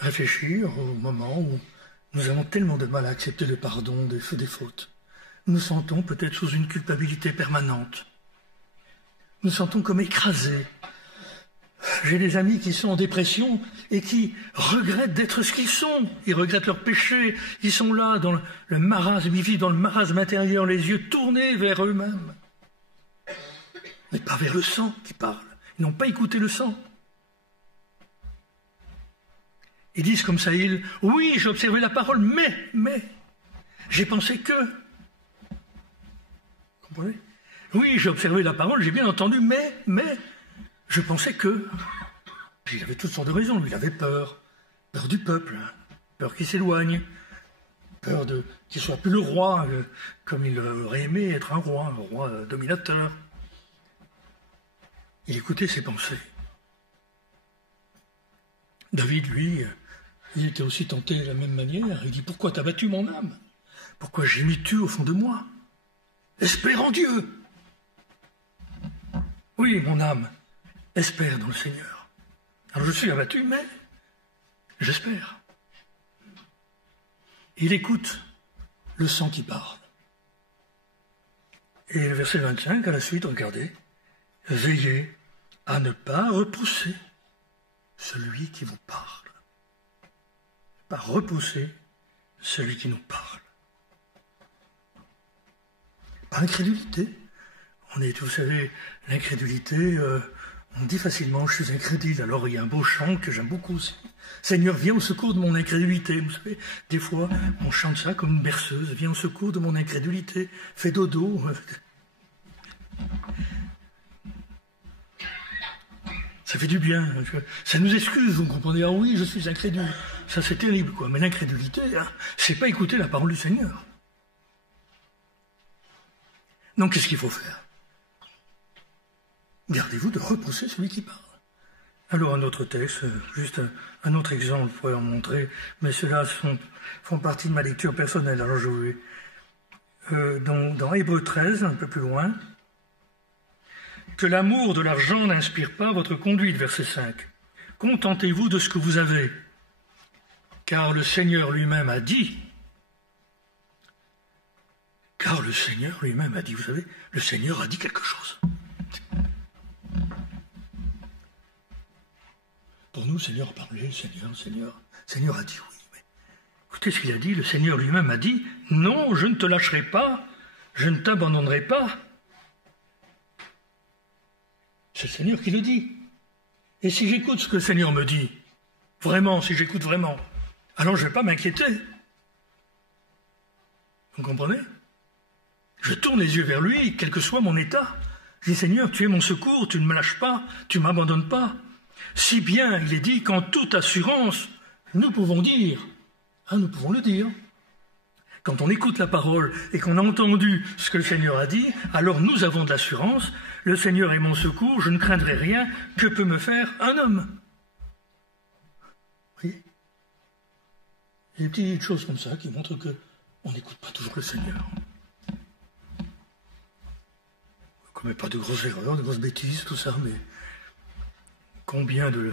réfléchir au moment où nous avons tellement de mal à accepter le pardon des fautes. Nous nous sentons peut-être sous une culpabilité permanente. Nous nous sentons comme écrasés. J'ai des amis qui sont en dépression et qui regrettent d'être ce qu'ils sont. Ils regrettent leurs péchés. Ils sont là dans le marasme, ils vivent dans le marasme intérieur, les yeux tournés vers eux-mêmes. Mais pas vers le sang qui parle. Ils n'ont pas écouté le sang. Ils disent comme ça, oui, j'ai observé la parole, mais, j'ai pensé que. Vous comprenez? Oui, j'ai observé la parole, j'ai bien entendu, mais, je pensais que. Puis il avait toutes sortes de raisons. Il avait peur du peuple, peur qu'il s'éloigne, peur qu'il ne soit plus le roi, comme il aurait aimé être un roi dominateur. Il écoutait ses pensées. David, lui, il était aussi tenté de la même manière. Il dit, pourquoi t'as battu mon âme? Pourquoi gémis-tu au fond de moi? Espère en Dieu. Oui, mon âme, espère dans le Seigneur. Alors je suis abattu, mais j'espère. Il écoute le sang qui parle. Et le verset 25, à la suite, regardez, veillez à ne pas repousser celui qui vous parle. Pas repousser celui qui nous parle. Par incrédulité. Vous savez, l'incrédulité, on dit facilement, je suis incrédule. Alors il y a un beau chant que j'aime beaucoup aussi. Seigneur, viens au secours de mon incrédulité. Vous savez, des fois, on chante ça comme une berceuse. Viens au secours de mon incrédulité. Fais dodo. Ça ça fait du bien. Ça nous excuse, vous comprenez? Ah oui, je suis incrédule. Ça, c'est terrible, quoi. Mais l'incrédulité, hein, c'est pas écouter la parole du Seigneur. Donc, qu'est-ce qu'il faut faire? Gardez-vous de repousser celui qui parle. Alors, un autre texte, juste un autre exemple, je pourrais en montrer, mais ceux-là font partie de ma lecture personnelle. Alors, je vais dans Hébreux 13, un peu plus loin, que l'amour de l'argent n'inspire pas votre conduite, verset 5. Contentez-vous de ce que vous avez, car le Seigneur lui-même a dit, vous savez, le Seigneur a dit quelque chose. Pour nous, le Seigneur a parlé, le Seigneur a dit oui. Mais écoutez ce qu'il a dit, le Seigneur lui-même a dit, non, je ne te lâcherai pas, je ne t'abandonnerai pas. C'est le Seigneur qui le dit. Et si j'écoute ce que le Seigneur me dit, vraiment, si j'écoute vraiment, alors je ne vais pas m'inquiéter. Vous comprenez? Je tourne les yeux vers lui, quel que soit mon état. Je dis, Seigneur, tu es mon secours, tu ne me lâches pas, tu ne m'abandonnes pas. Si bien, il est dit qu'en toute assurance, nous pouvons dire, nous pouvons le dire. Quand on écoute la parole et qu'on a entendu ce que le Seigneur a dit, alors nous avons de l'assurance, le Seigneur est mon secours, je ne craindrai rien, que peut me faire un homme? Vous voyez? Il y a des petites choses comme ça qui montrent qu'on n'écoute pas toujours le Seigneur. On ne commet pas de grosses erreurs, de grosses bêtises, tout ça, mais combien de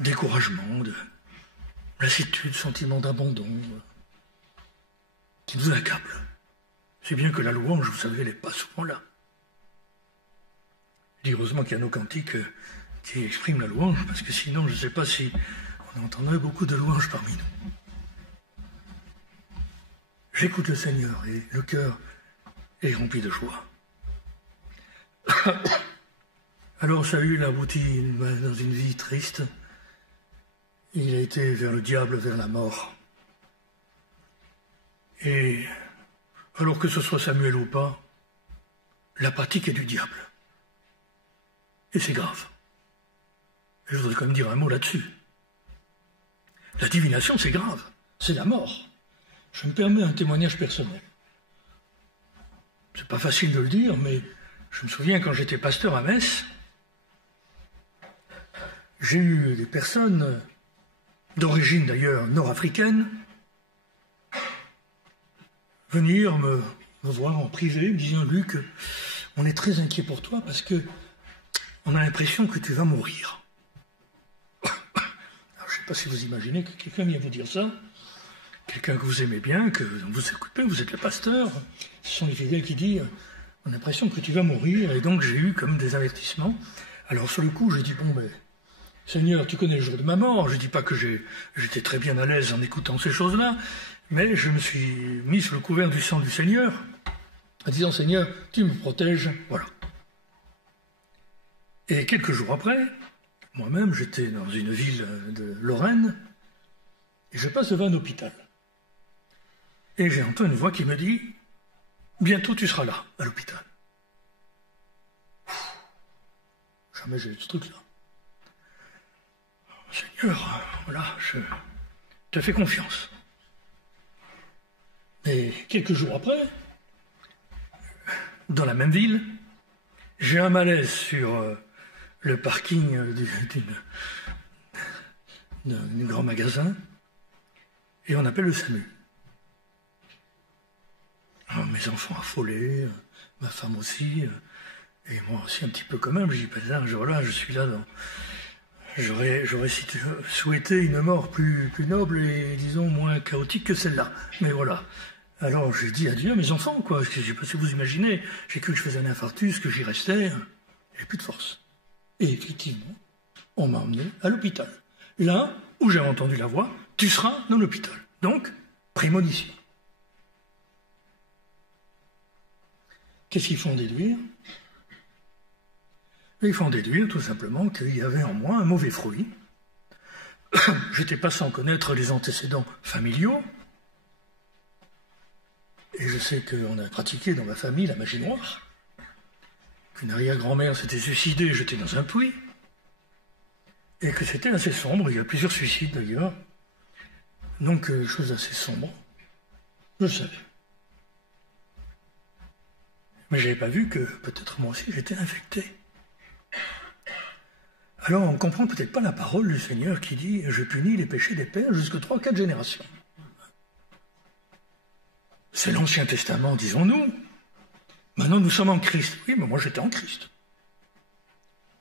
découragement, de lassitude, sentiment d'abandon, qui nous accable. C'est bien que la louange, vous savez, elle n'est pas souvent là. Je dis heureusement qu'il y a nos cantiques qui expriment la louange, parce que sinon, je ne sais pas si on entendrait beaucoup de louanges parmi nous. J'écoute le Seigneur et le cœur est rempli de joie. Alors Saül a abouti dans une vie triste. Il a été vers le diable, vers la mort. Et alors que ce soit Samuel ou pas, la pratique est du diable. Et c'est grave. Et je voudrais quand même dire un mot là-dessus. La divination, c'est grave. C'est la mort. Je me permets un témoignage personnel. C'est pas facile de le dire, mais je me souviens quand j'étais pasteur à Metz, j'ai eu des personnes, d'origine d'ailleurs nord-africaine, venir me voir en privé, me disant, Luc, on est très inquiet pour toi parce que on a l'impression que tu vas mourir. Alors, je ne sais pas si vous imaginez que quelqu'un vient vous dire ça, quelqu'un que vous aimez bien, que vous écoutez, vous êtes le pasteur, ce sont les fidèles qui disent, on a l'impression que tu vas mourir, et donc j'ai eu comme des avertissements. Alors sur le coup, j'ai dit, bon, ben, Seigneur, tu connais le jour de ma mort. Je ne dis pas que j'étais très bien à l'aise en écoutant ces choses-là, mais je me suis mis sous le couvert du sang du Seigneur, en disant, Seigneur, tu me protèges, voilà. Et quelques jours après, moi-même, j'étais dans une ville de Lorraine, et je passe devant un hôpital. Et j'ai entendu une voix qui me dit, bientôt tu seras là, à l'hôpital. Jamais j'ai eu ce truc-là. Seigneur, voilà, je te fais confiance. Mais quelques jours après, dans la même ville, j'ai un malaise sur le parking d'un grand magasin, et on appelle le SAMU. Alors, mes enfants affolés, ma femme aussi, et moi aussi un petit peu quand même. Je dis, ben là, je suis là dans... J'aurais souhaité une mort plus noble et, disons, moins chaotique que celle-là. Mais voilà. Alors, j'ai dit adieu à mes enfants, quoi. Je ne sais pas si vous imaginez. J'ai cru que je faisais un infarctus, que j'y restais. J'ai plus de force. Et effectivement, on m'a emmené à l'hôpital. Là où j'ai entendu la voix, tu seras dans l'hôpital. Donc, prémonition. Qu'est-ce qu'ils font déduire? Ils font déduire tout simplement qu'il y avait en moi un mauvais fruit. J'étais pas sans connaître les antécédents familiaux. Et je sais qu'on a pratiqué dans ma famille la magie noire. Qu'une arrière-grand-mère s'était suicidée, jetée dans un puits. et que c'était assez sombre. Il y a plusieurs suicides d'ailleurs. Donc, chose assez sombre. Je le savais. Mais je n'avais pas vu que peut-être moi aussi j'étais infecté. Alors on ne comprend peut-être pas la parole du Seigneur qui dit « Je punis les péchés des pères jusqu'à 3-4 générations ». C'est l'Ancien Testament, disons-nous. Maintenant nous sommes en Christ. Oui, mais moi j'étais en Christ.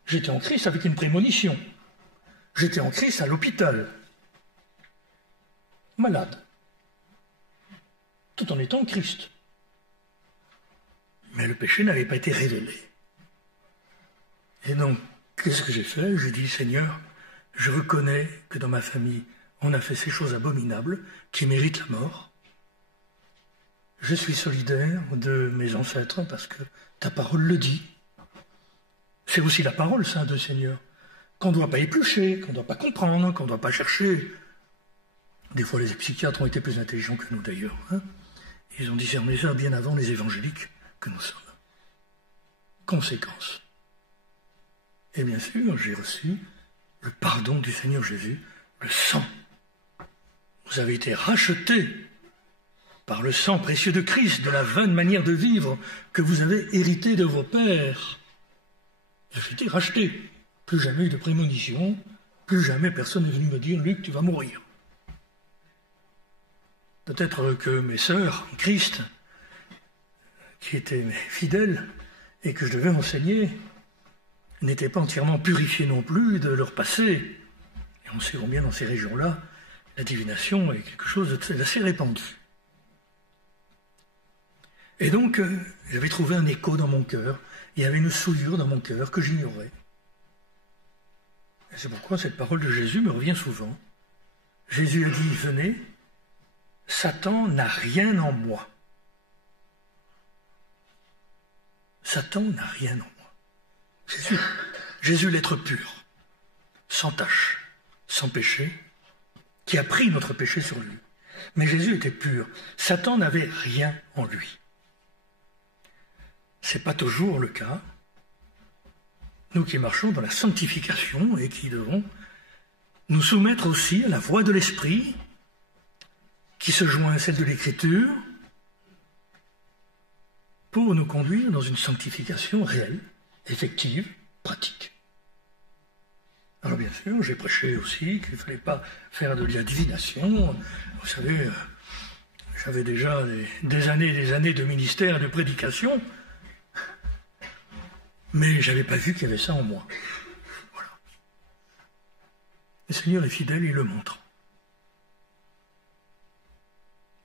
J'étais en Christ avec une prémonition. J'étais en Christ à l'hôpital. Malade. Tout en étant en Christ. Mais le péché n'avait pas été révélé. Et donc, qu'est-ce que j'ai fait? J'ai dit, Seigneur, je reconnais que dans ma famille, on a fait ces choses abominables qui méritent la mort. Je suis solidaire de mes ancêtres parce que ta parole le dit. C'est aussi la parole, ça, de Seigneur, qu'on ne doit pas éplucher, qu'on ne doit pas comprendre, qu'on ne doit pas chercher. Des fois, les psychiatres ont été plus intelligents que nous, d'ailleurs. Hein. Ils ont discerné ça bien avant les évangéliques que nous sommes. Conséquence. Et bien sûr, j'ai reçu le pardon du Seigneur Jésus, le sang. Vous avez été rachetés par le sang précieux de Christ, de la vaine manière de vivre que vous avez hérité de vos pères. J'ai été racheté. Plus jamais eu de prémonition, plus jamais personne n'est venu me dire « Luc, tu vas mourir ». Peut-être que mes sœurs en Christ, qui étaient mes fidèles et que je devais enseigner, n'étaient pas entièrement purifiées non plus de leur passé. Et on sait combien dans ces régions-là, la divination est quelque chose d'assez répandu. Et donc, j'avais trouvé un écho dans mon cœur, il y avait une souillure dans mon cœur que j'ignorais. Et c'est pourquoi cette parole de Jésus me revient souvent. Jésus a dit, venez, Satan n'a rien en moi. Satan n'a rien en moi. Jésus l'être pur, sans tache, sans péché, qui a pris notre péché sur lui. Mais Jésus était pur. Satan n'avait rien en lui. Ce n'est pas toujours le cas. Nous qui marchons dans la sanctification et qui devons nous soumettre aussi à la voix de l'Esprit, qui se joint à celle de l'Écriture, pour nous conduire dans une sanctification réelle, effective, pratique. Alors bien sûr, j'ai prêché aussi qu'il ne fallait pas faire de la divination. Vous savez, j'avais déjà des années et des années de ministère, de prédication, mais je n'avais pas vu qu'il y avait ça en moi. Voilà. Le Seigneur est fidèle, il le montre.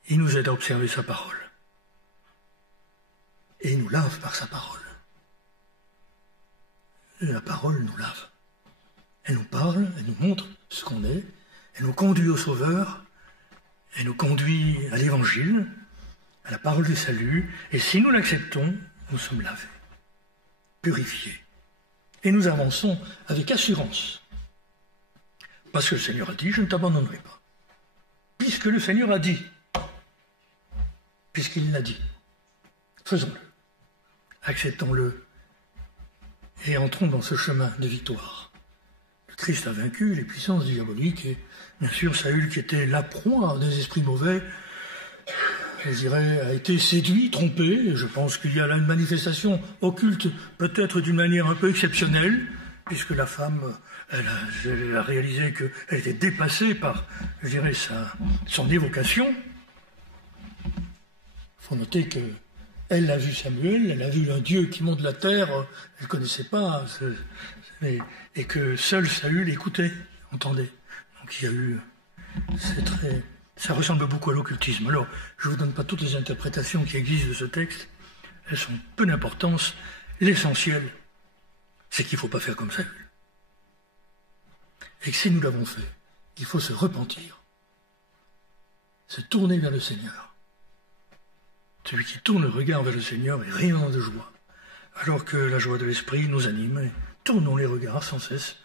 Il nous aide à observer sa parole. Et il nous lave par sa parole. Et la parole nous lave. Elle nous parle, elle nous montre ce qu'on est, elle nous conduit au Sauveur, elle nous conduit à l'Évangile, à la parole du salut, et si nous l'acceptons, nous sommes lavés, purifiés. Et nous avançons avec assurance. Parce que le Seigneur a dit, je ne t'abandonnerai pas. Puisque le Seigneur a dit, puisqu'il l'a dit, faisons-le, acceptons-le, et entrons dans ce chemin de victoire. Le Christ a vaincu les puissances diaboliques, et bien sûr Saül, qui était la proie des esprits mauvais, je dirais, a été séduit, trompé, et je pense qu'il y a là une manifestation occulte, peut-être d'une manière un peu exceptionnelle, puisque la femme, elle a réalisé qu'elle était dépassée par, je dirais, son évocation. Il faut noter qu'elle a vu Samuel, elle a vu un Dieu qui monte de la terre, elle ne connaissait pas, et que seul Saül écoutait, entendait. Donc il y a eu, ça ressemble beaucoup à l'occultisme. Alors, je ne vous donne pas toutes les interprétations qui existent de ce texte, elles sont peu d'importance. L'essentiel, c'est qu'il ne faut pas faire comme Saül. Et que si nous l'avons fait, il faut se repentir, se tourner vers le Seigneur. Celui qui tourne le regard vers le Seigneur est rayonnant de joie, alors que la joie de l'Esprit nous anime, et tournons les regards sans cesse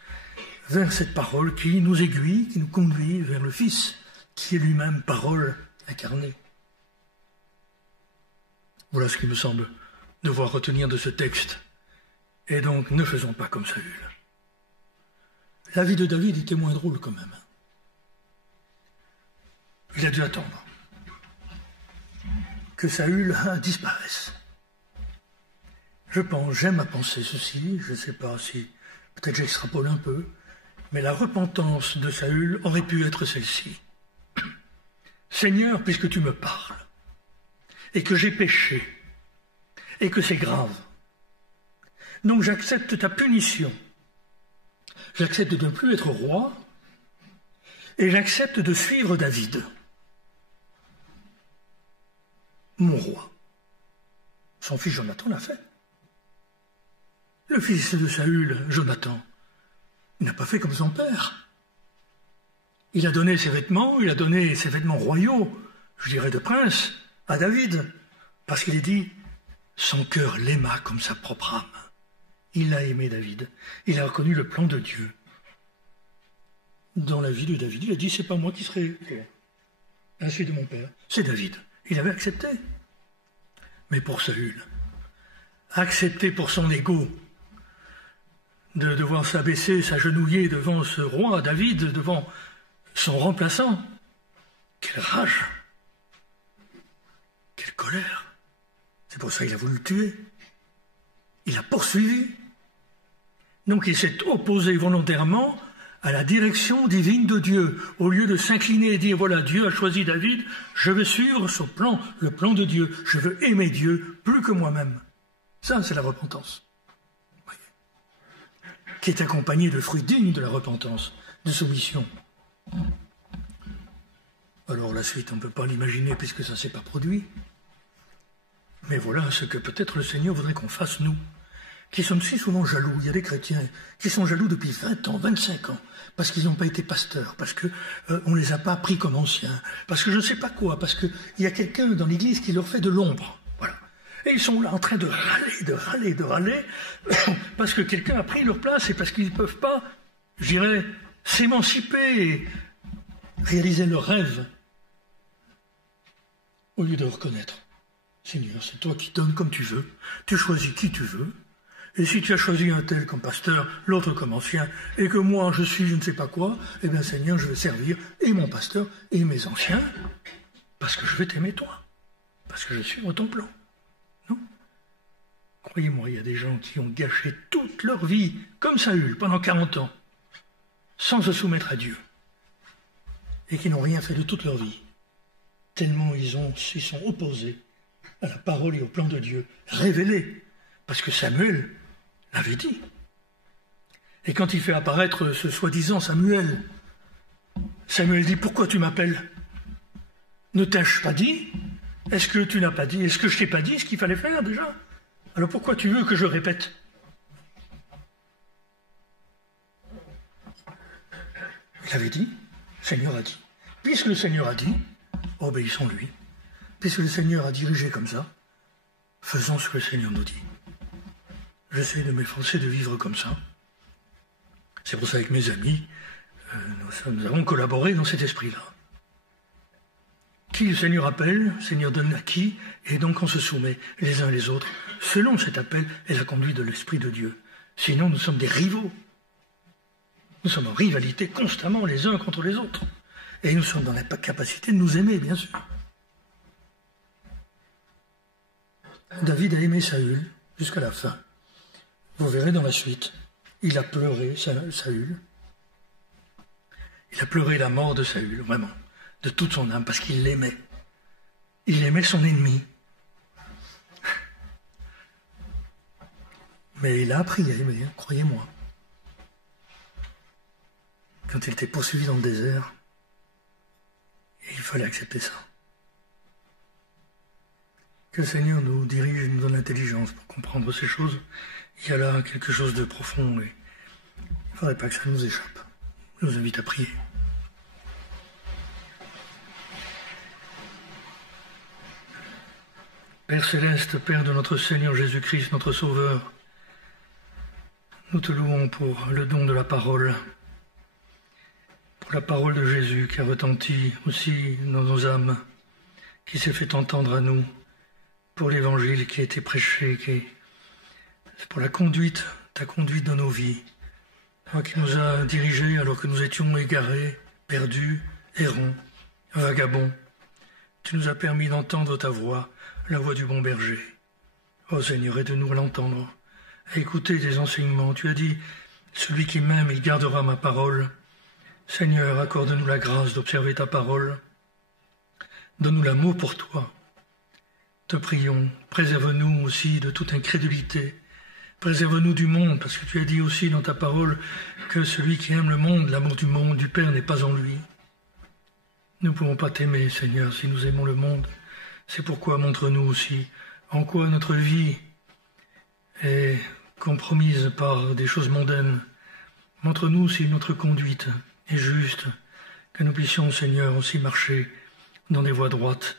vers cette parole qui nous aiguille, qui nous conduit vers le Fils, qui est lui-même parole incarnée. Voilà ce qui me semble devoir retenir de ce texte. Et donc, ne faisons pas comme Saül. La vie de David était moins drôle quand même. Il a dû attendre que Saül disparaisse. J'aime à penser ceci, je ne sais pas si, peut-être j'extrapole un peu, mais la repentance de Saül aurait pu être celle-ci. Seigneur, puisque tu me parles, et que j'ai péché, et que c'est grave, donc j'accepte ta punition, j'accepte de ne plus être roi, et j'accepte de suivre David, mon roi. Son fils Jonathan l'a fait. Le fils de Saül, Jonathan, il n'a pas fait comme son père. Il a donné ses vêtements royaux, je dirais de prince, à David, parce qu'il est dit, son cœur l'aima comme sa propre âme. Il a aimé David, il a reconnu le plan de Dieu. Dans la vie de David, il a dit, c'est pas moi qui serai ainsi de mon père, c'est David. Il avait accepté. Mais pour Saül, accepter pour son ego, de devoir s'abaisser, s'agenouiller devant ce roi David, devant son remplaçant, quelle rage, quelle colère. C'est pour ça qu'il a voulu le tuer. Il a poursuivi. Donc il s'est opposé volontairement à la direction divine de Dieu. Au lieu de s'incliner et dire, voilà, Dieu a choisi David, je veux suivre son plan, le plan de Dieu. Je veux aimer Dieu plus que moi-même. Ça, c'est la repentance. Voyez. Qui est accompagnée de fruits dignes de la repentance, de soumission. Alors la suite, on ne peut pas l'imaginer puisque ça ne s'est pas produit. Mais voilà ce que peut-être le Seigneur voudrait qu'on fasse, nous, qui sommes si souvent jaloux. Il y a des chrétiens qui sont jaloux depuis 20 ans, 25 ans, parce qu'ils n'ont pas été pasteurs, parce qu'on ne les a pas pris comme anciens, parce que je ne sais pas quoi, parce qu'il y a quelqu'un dans l'Église qui leur fait de l'ombre. Voilà. Et ils sont là en train de râler, parce que quelqu'un a pris leur place et parce qu'ils ne peuvent pas, je dirais, s'émanciper et réaliser leurs rêves, au lieu de reconnaître. Seigneur, c'est toi qui donnes comme tu veux, tu choisis qui tu veux, et si tu as choisi un tel comme pasteur, l'autre comme ancien, et que moi je suis je ne sais pas quoi, eh bien Seigneur, je vais servir et mon pasteur et mes anciens, parce que je vais t'aimer toi, parce que je suis ton plan. Non? Croyez-moi, il y a des gens qui ont gâché toute leur vie, comme Saül, pendant 40 ans, sans se soumettre à Dieu, et qui n'ont rien fait de toute leur vie, tellement ils sont opposés à la parole et au plan de Dieu, révélé, parce que Samuel l'avait dit. Et quand il fait apparaître ce soi-disant Samuel, Samuel dit, pourquoi tu m'appelles? Ne t'ai-je pas dit? Est-ce que tu n'as pas dit? Est-ce que je t'ai pas dit ce qu'il fallait faire déjà? Alors pourquoi tu veux que je répète? Il avait dit, le Seigneur a dit. Puisque le Seigneur a dit, obéissons-lui. Puisque le Seigneur a dirigé comme ça, faisons ce que le Seigneur nous dit. J'essaie de m'efforcer de vivre comme ça. C'est pour ça qu'avec mes amis, nous avons collaboré dans cet esprit-là. Qui le Seigneur appelle, le Seigneur donne à qui, et donc on se soumet les uns les autres, selon cet appel et la conduite de l'Esprit de Dieu. Sinon, nous sommes des rivaux. Nous sommes en rivalité constamment les uns contre les autres. Et nous sommes dans la capacité de nous aimer, bien sûr. David a aimé Saül jusqu'à la fin. Vous verrez dans la suite, il a pleuré Saül. Il a pleuré la mort de Saül, vraiment, de toute son âme, parce qu'il l'aimait. Il aimait son ennemi. Mais il a appris à aimer, hein, croyez-moi. Quand il était poursuivi dans le désert, il fallait accepter ça. Que le Seigneur nous dirige et nous donne l'intelligence pour comprendre ces choses. Il y a là quelque chose de profond et il ne faudrait pas que ça nous échappe. Je vous invite à prier. Père céleste, Père de notre Seigneur Jésus-Christ, notre Sauveur, nous te louons pour le don de la parole, pour la parole de Jésus qui a retenti aussi dans nos âmes, qui s'est fait entendre à nous, pour l'évangile qui a été prêché, pour la conduite, ta conduite dans nos vies. Toi qui nous as dirigés alors que nous étions égarés, perdus, errants, vagabonds. Tu nous as permis d'entendre ta voix, la voix du bon berger. Ô Seigneur, aide-nous à l'entendre, à écouter tes enseignements. Tu as dit, celui qui m'aime, il gardera ma parole. Seigneur, accorde-nous la grâce d'observer ta parole. Donne-nous l'amour pour toi. Te prions, préserve-nous aussi de toute incrédulité. Préserve-nous du monde, parce que tu as dit aussi dans ta parole que celui qui aime le monde, l'amour du monde, du Père n'est pas en lui. Nous ne pouvons pas t'aimer, Seigneur, si nous aimons le monde. C'est pourquoi montre-nous aussi en quoi notre vie est compromise par des choses mondaines. Montre-nous si notre conduite est juste, que nous puissions, Seigneur, aussi marcher dans des voies droites.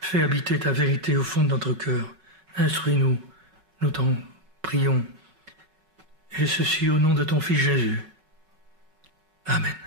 Fais habiter ta vérité au fond de notre cœur. Instruis-nous, nous t'en prions. Et ceci au nom de ton Fils Jésus. Amen.